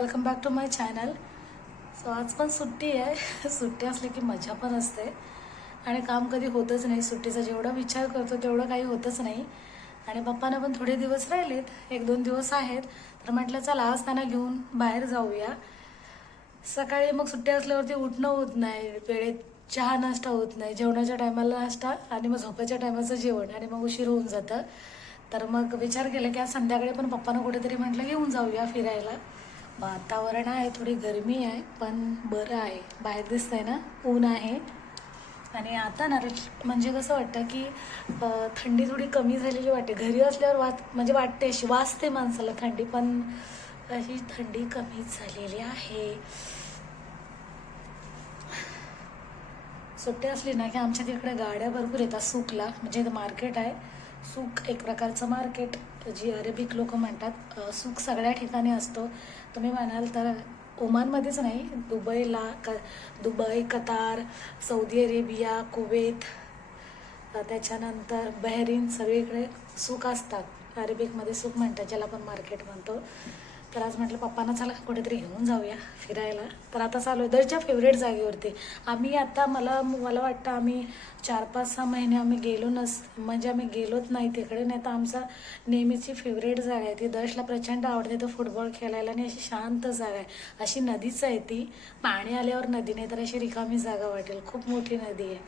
Welcome back to my channel so आज पण सुट्टी आहे. सुट्टी असली की मजा पण असते. आणि काम कधी होतच नाही. सुट्टीचा जेवढा विचार करतो तेवढं काही होतच नाही. आणि पप्पांना पण थोडे दिवस राहिलेत. एक दोन दिवस आहेत. तर म्हटलं चला आज त्यांना घेऊन बाहेर जाऊया. सकाळी मग सुट्टी असल्यावरती उठणं होत नाही. वेळेत चहा नाश्ता होत नाही. जेवणाच्या टायमाला नाश्ता आणि मग झोपायच्या टायमाचं जेवण. आणि मग उशीर होऊन जातं. तर मग विचार केला की आज संध्याकाळी पण पप्पांना कुठेतरी म्हटलं घेऊन जाऊया फिरायला. वातावरण आहे थोडी गरमी आहे पण बरं आहे. बाहेर दिसतंय ना ऊन आहे. आणि आता ना म्हणजे कसं वाटतं की थंडी थोडी कमी झालेली वाटते. घरी असल्यावर वाच म्हणजे वाटते अशी वाजते माणसाला थंडी पण अशी थंडी कमी झालेली आहे. सुट्टी असली ना की आमच्या तिकडे गाड्या भरपूर येतात सुकला म्हणजे इथं मार्केट आहे. सुख एक प्रकारचं मार्केट जी अरेबिक लोक म्हणतात सुख सगळ्या ठिकाणी असतो. तुम्ही म्हणाल तर ओमानमध्येच नाही दुबईला क Dubai Qatar Saudi Arabia Kuwait त्याच्यानंतर बहरीन सगळीकडे सुख असतात. अरेबिकमध्ये सुख म्हणतात ज्याला आपण मार्केट म्हणतो. तर आज म्हटलं पप्पांना चला कुठेतरी घेऊन जाऊया फिरायला. तर आता चालू आहे दरच्या फेवरेट जागेवरती. आम्ही आता मला मला वाटतं आम्ही चार पाच सहा महिने आम्ही गेलो नस म्हणजे आम्ही गेलोच नाही तिकडे नाही तर आमचा नेहमीची फेवरेट जागा आहे ती दर्शला प्रचंड आवडते तो फुटबॉल खेळायला आणि अशी शांत जागा आहे. अशी नदीच आहे ती. पाणी आल्यावर नदी नाही तर अशी रिकामी जागा वाटेल. खूप मोठी नदी आहे.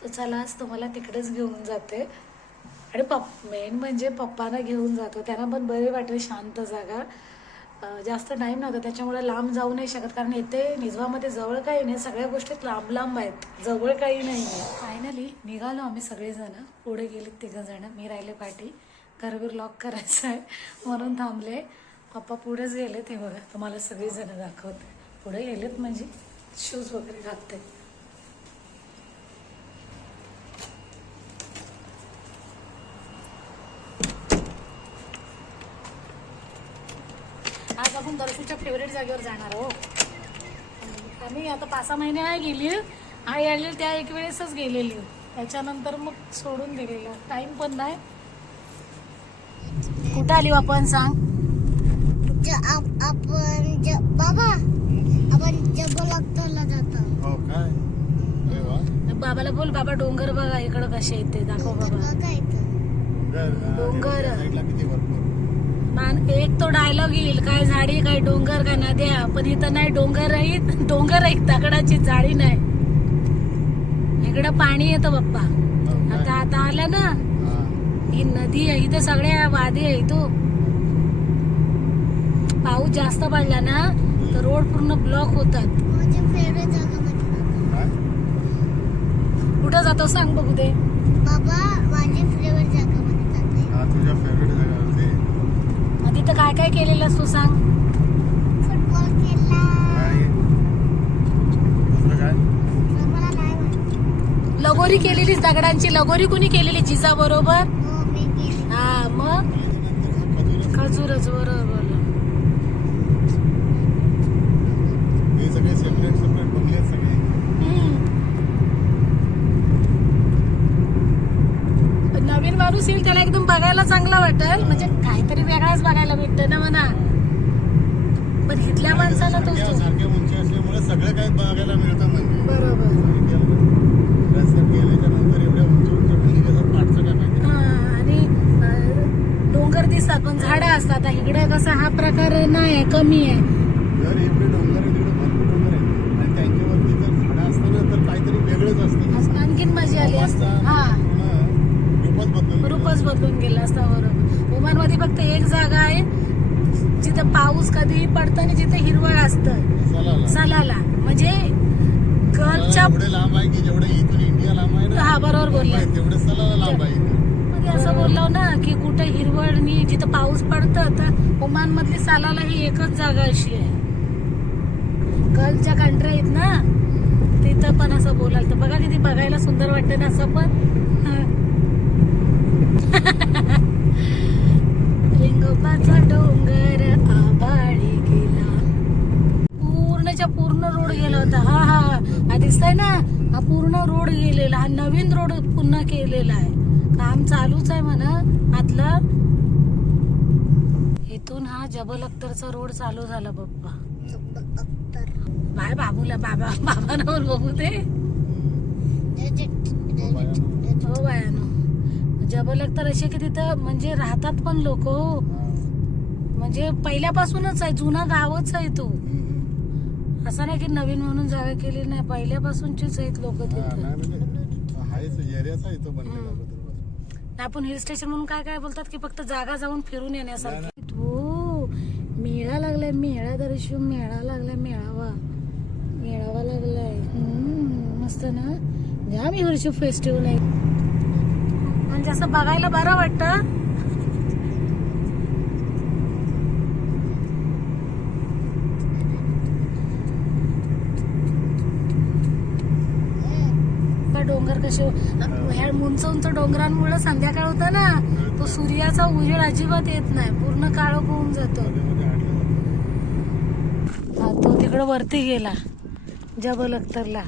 सो चला आज तुम्हाला तिकडेच घेऊन जाते. आणि पप मेन म्हणजे पप्पांना घेऊन जातो. त्यांना पण बरे वाटेल शांत जागा. जास्त टाईम नव्हता. त्याच्यामुळे लांब जाऊ नाही शकत. कारण इथे निजवामध्ये जवळ काही नाही. सगळ्या गोष्टीत लांब लांब आहेत. जवळ काही नाही आहे. फायनली निघालो आम्ही सगळेजण. पुढे गेले तिघंजणं. मी राहिले पाठी. घरवीर लॉक करायचं आहे. म्हणून थांबले. पप्पा पुढेच गेले. ते बघा तुम्हाला सगळेजण दाखवते. पुढे गेलेत म्हणजे शूज वगैरे घालते आज आपण दर्शूच्या फेवरेट जागेवर जाणार हो आम्ही आता पाच सहा महिने आहे गेली. आई आली त्या एक वेळेसच गेलेली. त्याच्यानंतर मग सोडून दिलेलं. टाइम पण नाही. कुठं आली हो आपण सांग? आपण बाबा आपण जबल अख्तरला जातो. हो काय? अरे वा. बाबाला बोल बाबा डोंगर बघा इकडं कसे आहेत ते. दाखव बाबा. डोंगर हा, डोंगर. इकडच्या साईडला किती भरपूर. मान एक तो डायलॉग येईल काय झाडी काय डोंगर काय नद्या पण इथं नाही डोंगर आहेत डोंगर आहेत दगडाची जाळी नाही. इकडं पाणी येतं बाप्पा. हो? आता आता आलं ना हा. नदी आहे इथं सगळ्या वादी आहे तो. पाऊस जास्त पडला ना तर रोड पूर्ण ब्लॉक होतात. माझ्या फेवरेट जागा मध्ये काय? कुठं जातो सांग बघू दे. बाबा माझी फेवरेट जागा मध्ये जाते. हा तुझ्या फेवरेट जागा. तिथं काय काय केलेलं तू सांग. फुटबॉल खेळला. लगोरी केलेलीच दगडांची लगोरी कुणी केलेली? जिजा बरोबर हो मी केली. हा मग? खजूरच बरोबर हे सगळे सेपरेट सेपरेट बंगले आहेत सगळे नवीन माणूस येईल त्याला एकदम बघायला चांगला वाटेल. म्हणजे काहीतरी वेगळाच बघायला भेटतं ना म्हणा. पण इथल्या माणसाला तो सारख्या उंची असल्यामुळे सगळं काही बघायला मिळतं म्हणजे. बरोबर. रस्त्यात गेल्याच्यानंतर एवढ्या उंच उंच बिल्डिंग असतात पाठचं काय माहिती हा, आणि अं, डोंगर दिसतात पण झाडं असतात. इकडे कसं हा प्रकार नाही आहे कमी आहे. जर एवढे डोंगर आहे तिकडे भरपूर डोंगर आहे आणि त्यांच्यावरती जर झाडं असताना तर काहीतरी वेगळंच असतं. आणखीन मजा आली. असते हा बदलून गेलं असतं बरोबर ओमानमध्ये फक्त एक जागा आहे जिथं पाऊस कधीही पडतं आणि जिथं हिरवळ असतं. सलाला. म्हणजे गल्फच्या लांब आहे की जेवढे इथून इंडिया लांब आहे हा बरोबर बोलला तेवढे सलाला लांब आहे मग असं बोललो ना की कुठे हिरवळणी जिथं पाऊस पडतं तर ओमान मधली सालाला ही एकच जागा अशी आहे. गल्फच्या कंट्री आहेत ना तिथं पण असं बोलाल तर. बघा किती बघायला सुंदर वाटतं ना असं पण. रिंगोबाचा डोंगर आभाळी गेला. पूर्णच्या पूर्ण रोड गेला होता. हा हा हा. दिसतंय ना? हा पूर्ण रोड गेलेला. हा नवीन रोड पुन्हा केलेला आहे. काम चालूच आहे म्हणा. आतला. इथून हा जबल अख्तरचा रोड चालू झाला अख्तर. बाय बाबूला बाबा बाबा बोल बघू ते जबल अख्तर असे की तिथं म्हणजे राहतात पण लोक हो. म्हणजे पहिल्यापासूनच आहे जुना गावच आहे तो. असं नाही की नवीन म्हणून जागा केली नाही पहिल्यापासूनचीच आहेत लोक तिथं. म्हणजे. आपण हिल स्टेशन म्हणून काय काय बोलतात की फक्त जागा जाऊन फिरून येण्यासारखी. हो मेळा लागलाय मेळा दर्शन मेळा लागलाय मेळावा. मेळावा लागलाय. मस्त ना? जाम ही वर्षी फेस्टिवल आहे. म्हणजे असं बघायला बरं वाटतं. डोंगर कसे ह्या उंच उंच डोंगरांमुळे संध्याकाळ होता ना तो सूर्याचा उजेड अजिबात येत नाही. पूर्ण काळोख होऊन जातो. हा, तो तिकडं वरती गेला जबल अख्तरला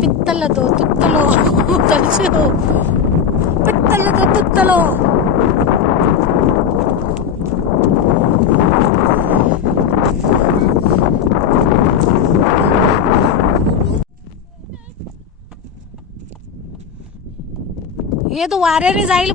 పిత్తలతో తుత్తలో తెలుసు పిత్తలతో తుత్తలో हे तो वाऱ्याने जाईल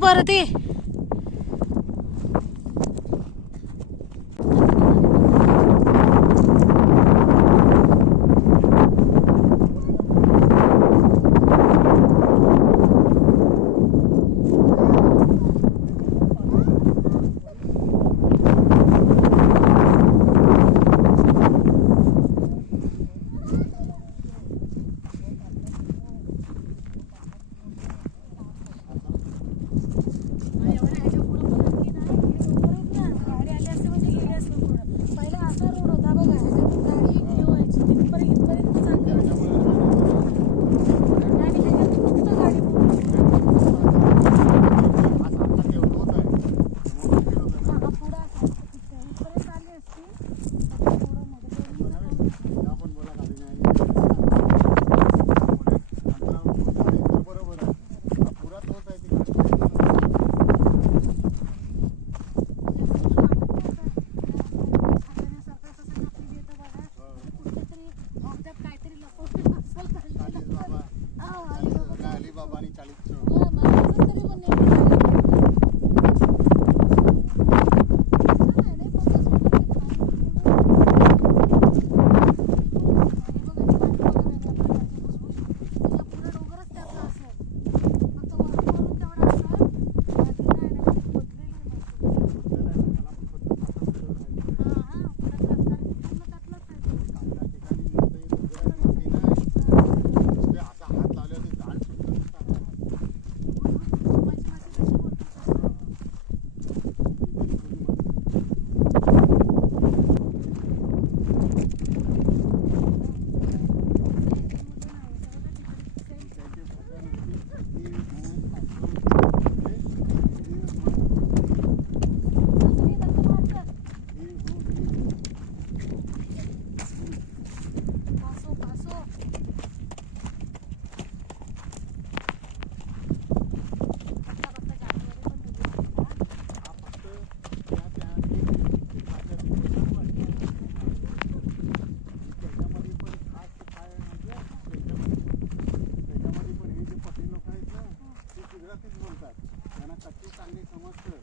बोलतात. त्यांना कच्ची चांगली समजतं.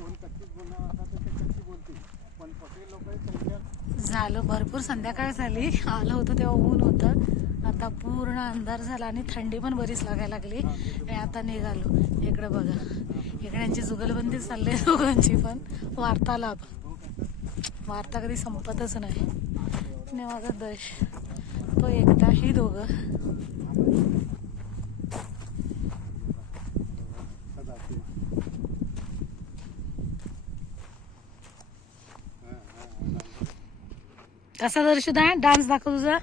कोण कच्चीच बोलणार असतात तर ते कच्ची बोलतील. पण पटेल लोक झालं भरपूर संध्याकाळ झाली. आलं होतं तेव्हा ऊन होतं. आता पूर्ण अंधार झाला आणि थंडी पण बरीच लागायला लागली. आणि आता निघालो. इकडं बघा. इकड्यांची जुगलबंदी चालली आहे दोघांची पण. वार्तालाप. हो वार्ता कधी संपतच नाही. आणि माझा दश. तो एकटा ही दोघं कसा दर्शुदा डान्स दाखव तुझा.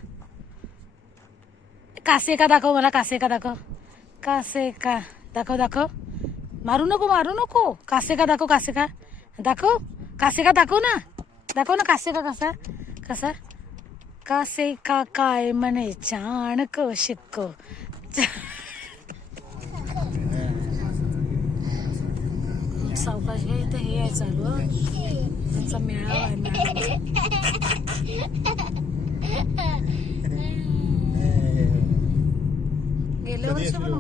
कासे का दाखव मला कासे का दाखव. कासे का दाखव दाखव. मारू नको मारू नको. कासे का दाखव कासे का दाखव. कासे का दाखव ना. दाखव ना कासे का कसा? कसा? कासे का काय म्हणे? चाणक शिक्क सावकाश हे इथं हे आहे चालू त्यांचा मेळावा आहे गेल्या वर्षी पण